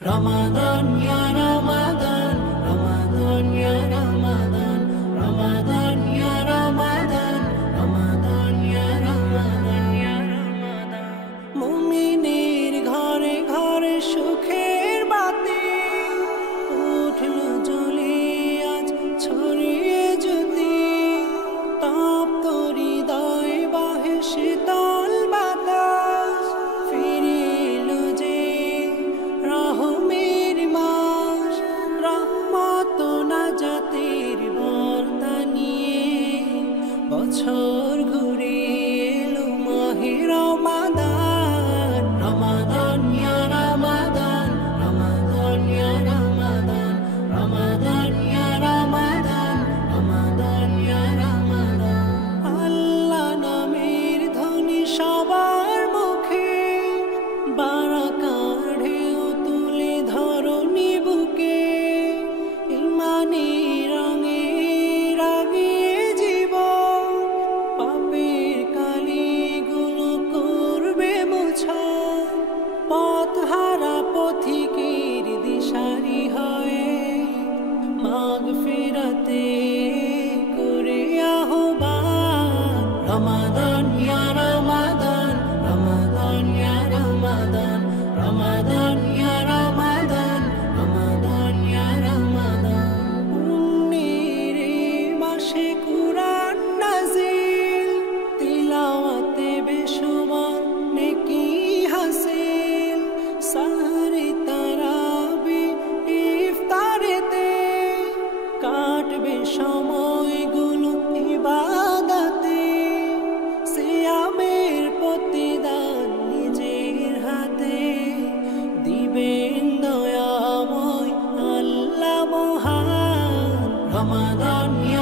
Ramadan ya Ramadan, Ramadan ya Ramadan, Ramadan ya Ramadan, Ramadan ya Ramadan ya Ramadan. মুমিনের ঘরে ঘরে সুখের বাতি উঠলো জ্বলে আজ ছড়িয়ে জ্যোতি, তপ্ত হৃদয় বাহে শীতল বাতাস, ফিরে এলো যে রহমের মাস, রহমত নাজাতের বার্তা নিয়ে বছর ঘুরে এলো মাহে রমাদান। রমাদান ইয়া রমাদান, রমাদান ইয়া রমাদান, রমাদান ইয়া রমাদান, রমাদান ইয়া রমাদান। আল্লাহ নামের ধ্বনি সবার মুখে, বারাকার ঢেউ তুলে ধরণী বুকে, ইমানি রঙে রাগিয়ে জীবন, পাপের কালিগুলো করবে মোছা, পথহারা পথিকের দিশারি হয়ে মাগফিরাতে করে আহ্বান। রমাদান ইয়া রমাদান, রমাদান ইয়া রমাদান, রমাদান ইয়া রমাদান, রমাদান ইয়া রমাদান। পুণ্যের এই মাসে কুরআন নাজিল, তিলাওয়াতে বেশুমার নেকি হাসিল, সাহরে তারাবি ইফতারেতে কাটবে সময়গুলো ইবাদতে, সিয়ামের প্রতিদান নিজের হাতে দিবেন দয়াময় আল্লাহ মহান। রমাদান ইয়া